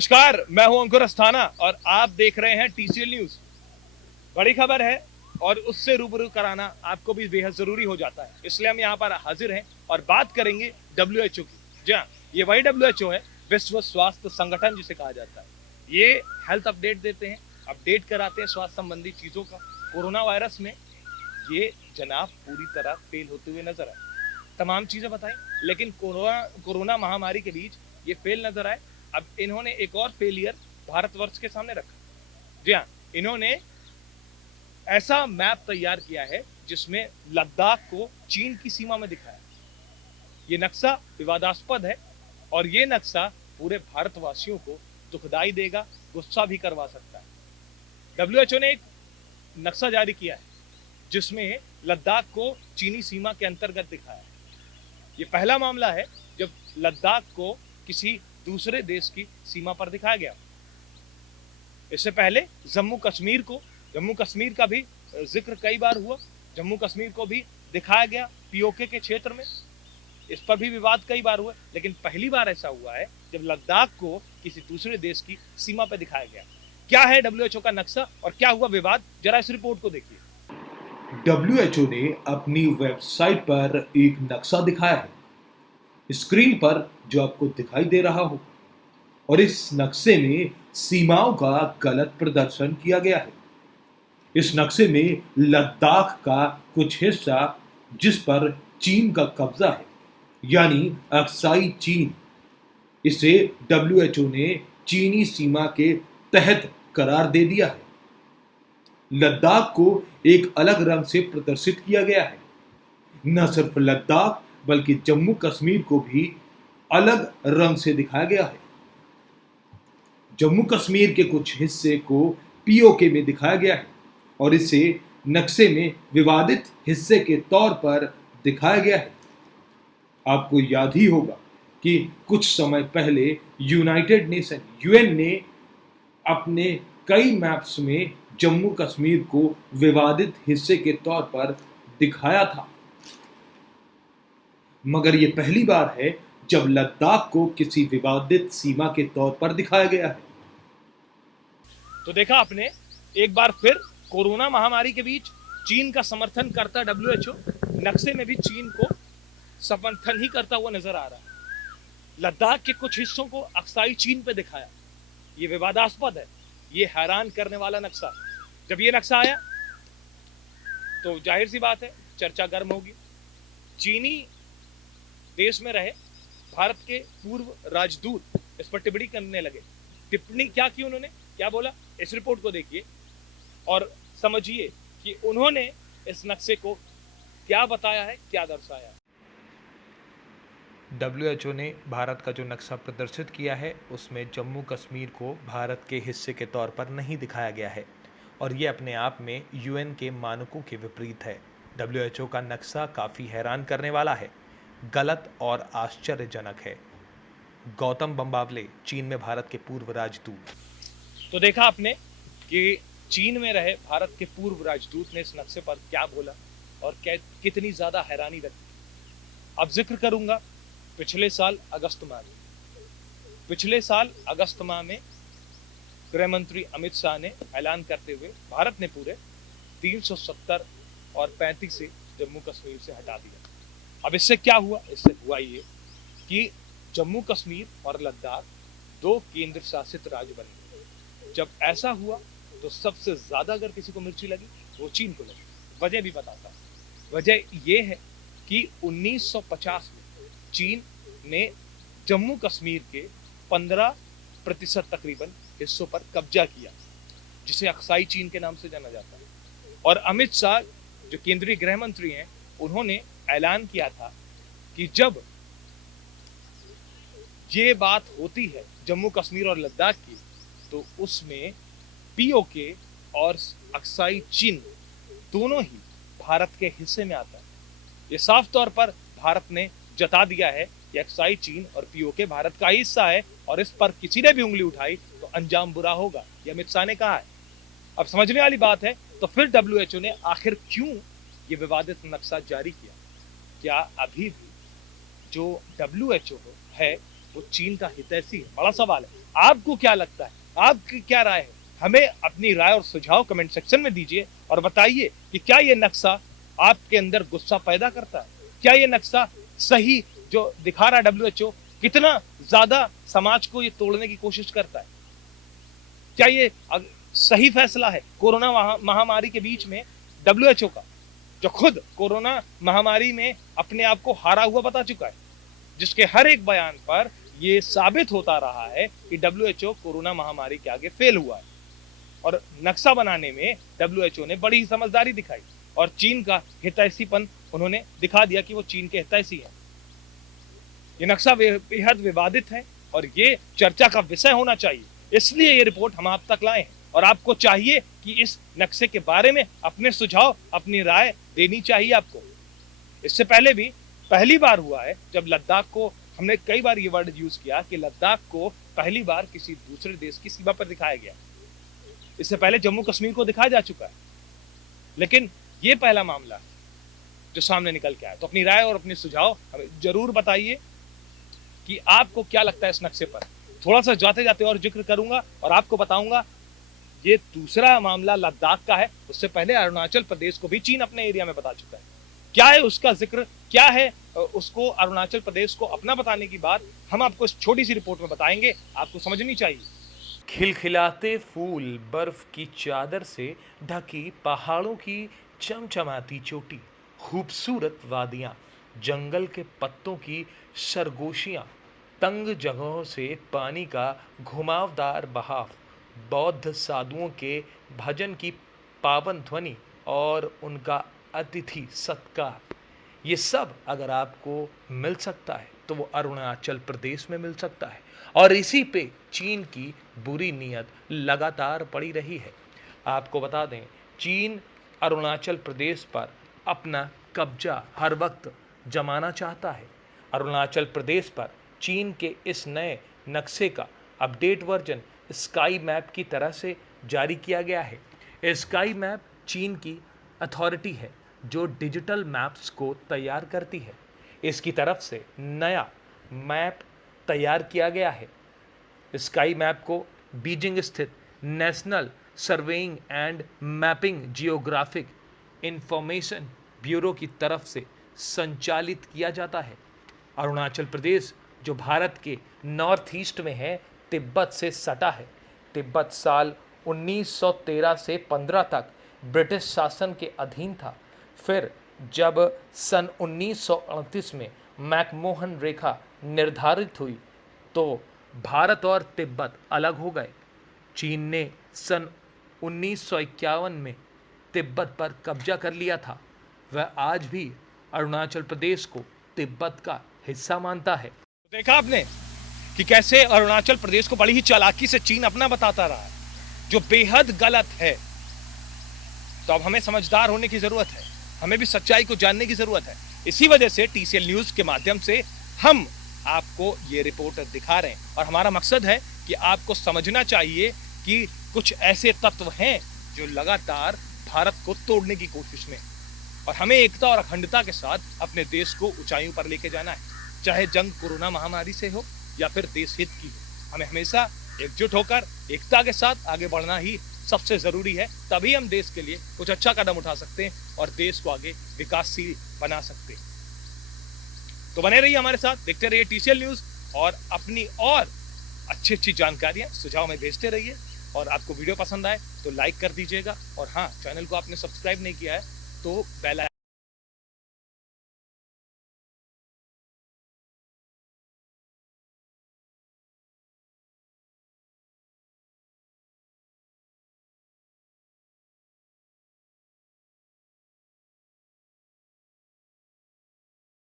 नमस्कार, मैं हूं अंकुर अस्थाना और आप देख रहे हैं टीसीएल न्यूज। बड़ी खबर है और उससे रूबरू कराना आपको भी बेहद जरूरी हो जाता है, इसलिए हम यहाँ पर हाजिर हैं और बात करेंगे डब्ल्यूएचओ की। जी हाँ, ये वही डब्ल्यूएचओ है, विश्व स्वास्थ्य संगठन जिसे कहा जाता है। ये हेल्थ अपडेट देते हैं, अपडेट कराते हैं स्वास्थ्य संबंधी चीजों का। कोरोना वायरस में ये जनाब पूरी तरह फेल होते हुए नजर आए। तमाम चीजें बताई, लेकिन कोरोना महामारी के बीच ये फेल नजर आए। अब इन्होंने एक और फेलियर भारतवर्ष के सामने रखा। जी हाँ, इन्होंने ऐसा मैप तैयार किया है जिसमें लद्दाख को चीन की सीमा में दिखाया। ये नक्शा विवादास्पद है और ये नक्शा पूरे भारतवासियों को दुखदाई देगा, गुस्सा भी करवा सकता है। डब्ल्यूएचओ ने एक नक्शा जारी किया है जिसमें लद्दाख को चीनी सीमा के अंतर्गत दिखाया है। ये पहला मामला है जब लद्दाख को किसी दूसरे देश की सीमा पर दिखाया गया। इससे पहले जम्मू कश्मीर का भी जिक्र कई बार हुआ। जम्मू कश्मीर को भी दिखाया गया पीओके के क्षेत्र में। इस पर भी विवाद कई बार हुआ, लेकिन पहली बार ऐसा हुआ है जब लद्दाख को किसी दूसरे देश की सीमा पर दिखाया गया। क्या है डब्ल्यूएचओ का नक्शा और क्या हुआ विवाद, जरा इस रिपोर्ट को देखिए। डब्ल्यूएचओ ने अपनी वेबसाइट पर एक नक्शा दिखाया है, स्क्रीन पर जो आपको दिखाई दे रहा हो, और इस नक्शे में सीमाओं का गलत प्रदर्शन किया गया है। इस नक्शे में लद्दाख का कुछ हिस्सा जिस पर चीन का कब्जा है, यानी अक्साई चीन, इसे डब्ल्यूएचओ ने चीनी सीमा के तहत करार दे दिया है। लद्दाख को एक अलग रंग से प्रदर्शित किया गया है। न सिर्फ लद्दाख बल्कि जम्मू कश्मीर को भी अलग रंग से दिखाया गया है। जम्मू कश्मीर के कुछ हिस्से को पीओके में दिखाया गया है और इसे नक्शे में विवादित हिस्से के तौर पर दिखाया गया है। आपको याद ही होगा कि कुछ समय पहले यूनाइटेड नेशन यूएन ने अपने कई मैप्स में जम्मू कश्मीर को विवादित हिस्से के तौर पर दिखाया था, मगर यह पहली बार है जब लद्दाख को किसी विवादित सीमा के तौर पर दिखाया गया है। तो देखा आपने, एक बार फिर कोरोना महामारी के बीच चीन का समर्थन करता डब्ल्यूएचओ नक्शे में भी चीन को समर्थन ही करता हुआ नजर आ रहा है। लद्दाख के कुछ हिस्सों को अक्साई चीन पे दिखाया। ये विवादास्पद है, ये हैरान करने वाला नक्शा। जब ये नक्शा आया तो जाहिर सी बात है चर्चा गर्म होगी। चीनी देश में रहे भारत के पूर्व राजदूत इस पर टिप्पणी करने लगे। टिप्पणी क्या की उन्होंने, क्या बोला, इस रिपोर्ट को देखिए और समझिए कि उन्होंने इस नक्शे को क्या बताया है, क्या दर्शाया है। डब्ल्यूएचओ ने भारत का जो नक्शा प्रदर्शित किया है उसमें जम्मू कश्मीर को भारत के हिस्से के तौर पर नहीं दिखाया गया है और ये अपने आप में यूएन के मानकों के विपरीत है। डब्ल्यूएचओ का नक्शा काफ़ी हैरान करने वाला है, गलत और आश्चर्यजनक है। गौतम बम्बावले, चीन में भारत के पूर्व राजदूत। तो देखा आपने कि चीन में रहे भारत के पूर्व राजदूत ने इस नक्शे पर क्या बोला और कितनी ज्यादा हैरानी रखी। अब जिक्र करूंगा पिछले साल अगस्त माह में गृह मंत्री अमित शाह ने ऐलान करते हुए भारत ने पूरे 370 और 35 से जम्मू कश्मीर से हटा दिया। अब इससे क्या हुआ, इससे हुआ ये कि जम्मू कश्मीर और लद्दाख दो केंद्र शासित राज्य बन गए। जब ऐसा हुआ तो सबसे ज्यादा अगर किसी को मिर्ची लगी वो चीन को लगी। वजह भी बताता हूं। वजह ये है कि 1950 में चीन ने जम्मू कश्मीर के 15% तकरीबन हिस्सों पर कब्जा किया, जिसे अक्साई चीन के नाम से जाना जाता है। और अमित शाह जो केंद्रीय गृह मंत्री हैं, उन्होंने ऐलान किया था कि जब ये बात होती है जम्मू कश्मीर और लद्दाख की, तो उसमें पीओके और अक्साई चीन दोनों ही भारत के हिस्से में आता है। ये साफ तौर पर भारत ने जता दिया है कि अक्साई चीन और पीओके भारत का हिस्सा है और इस पर किसी ने भी उंगली उठाई तो अंजाम बुरा होगा, ये अमित शाह ने कहा है। अब समझने वाली बात है, तो फिर डब्ल्यूएचओ ने आखिर क्यों ये विवादित नक्शा जारी किया? क्या अभी भी जो डब्ल्यूएचओ है वो चीन का हितैषी है? बड़ा सवाल है। आपको क्या लगता है? आपकी क्या राय है? हमें अपनी राय और सुझाव कमेंट सेक्शन में दीजिए और बताइए कि क्या ये नक्शा आपके अंदर गुस्सा पैदा करता है? क्या ये नक्शा सही जो दिखा रहा है डब्ल्यूएचओ, कितना ज्यादा समाज को ये तोड़ने की कोशिश करता है? क्या ये सही फैसला है कोरोना महामारी के बीच में डब्ल्यूएचओ का, जो खुद कोरोना महामारी में अपने आप को हारा हुआ बता चुका है, जिसके हर एक बयान पर यह साबित होता रहा है कि डब्ल्यूएचओ कोरोना महामारी के आगे फेल हुआ है। और नक्शा बनाने में डब्ल्यूएचओ ने बड़ी समझदारी दिखाई और चीन का हितैषीपन उन्होंने दिखा दिया कि वो चीन के हितैषी है। ये नक्शा बेहद विवादित है और ये चर्चा का विषय होना चाहिए, इसलिए ये रिपोर्ट हम आप तक लाए हैं और आपको चाहिए कि इस नक्शे के बारे में अपने सुझाव, अपनी राय देनी चाहिए आपको। इससे पहले भी पहली बार हुआ है जब लद्दाख को, हमने कई बार ये वर्ड यूज किया कि लद्दाख को पहली बार किसी दूसरे देश की सीमा पर दिखाया गया। इससे पहले जम्मू कश्मीर को दिखाया जा चुका है, लेकिन ये पहला मामला जो सामने निकल के आया। तो अपनी राय और अपने सुझाव हमें जरूर बताइए कि आपको क्या लगता है इस नक्शे पर। थोड़ा सा जाते जाते और जिक्र करूंगा और आपको बताऊंगा ये दूसरा मामला लद्दाख का है, उससे पहले अरुणाचल प्रदेश को भी चीन अपने एरिया में बता चुका है। क्या है उसका जिक्र, क्या है उसको अरुणाचल प्रदेश को अपना बताने की बात, हम आपको इस छोटी सी रिपोर्ट में बताएंगे, आपको समझनी चाहिए। खिलखिलाते फूल, बर्फ की चादर से ढकी पहाड़ों की चमचमाती चोटी, खूबसूरत वादियां, जंगल के पत्तों की सरगोशियां, तंग जगहों से पानी का घुमावदार बहाव, बौद्ध साधुओं के भजन की पावन ध्वनि और उनका अतिथि सत्कार, ये सब अगर आपको मिल सकता है तो वो अरुणाचल प्रदेश में मिल सकता है। और इसी पे चीन की बुरी नीयत लगातार पड़ी रही है। आपको बता दें, चीन अरुणाचल प्रदेश पर अपना कब्जा हर वक्त जमाना चाहता है। अरुणाचल प्रदेश पर चीन के इस नए नक्शे का अपडेट वर्जन स्काई मैप की तरह से जारी किया गया है। स्काई मैप चीन की अथॉरिटी है जो डिजिटल मैप्स को तैयार करती है। इसकी तरफ से नया मैप तैयार किया गया है। स्काई मैप को बीजिंग स्थित national surveying and mapping geographic information bureau की तरफ से संचालित किया जाता है। अरुणाचल प्रदेश जो भारत के नॉर्थ ईस्ट में है, तिब्बत से सटा है। तिब्बत साल 1913 से 15 तक ब्रिटिश शासन के अधीन था। फिर जब सन 1938 में मैकमोहन रेखा निर्धारित हुई तो भारत और तिब्बत अलग हो गए। चीन ने सन 1951 में तिब्बत पर कब्जा कर लिया था। वह आज भी अरुणाचल प्रदेश को तिब्बत का हिस्सा मानता है। देखा आपने कि कैसे अरुणाचल प्रदेश को बड़ी ही चालाकी से चीन अपना बताता रहा है, जो बेहद गलत है। तो अब हमें समझदार होने की जरूरत है, हमें भी सच्चाई को जानने की जरूरत है। इसी वजह से टीसीएल न्यूज के माध्यम से हम आपको ये रिपोर्ट दिखा रहे हैं और हमारा मकसद है कि आपको समझना चाहिए कि कुछ ऐसे तत्व हैं जो लगातार भारत को तोड़ने की कोशिश में, और हमें एकता और अखंडता के साथ अपने देश को ऊंचाइयों पर लेके जाना है। चाहे जंग कोरोना महामारी से हो या फिर देश हित की हो, हमें हमेशा एकजुट होकर एकता के साथ आगे बढ़ना ही सबसे जरूरी है। तभी हम देश के लिए कुछ अच्छा कदम उठा सकते हैं और देश को आगे विकासशील बना सकते हैं। तो बने रहिए हमारे साथ, देखते रहिए टीसीएल न्यूज और अपनी और अच्छी जानकारियां सुझाव में भेजते रहिए। और आपको वीडियो पसंद आए तो लाइक कर दीजिएगा, और हाँ, चैनल को आपने सब्सक्राइब नहीं किया है तो बेल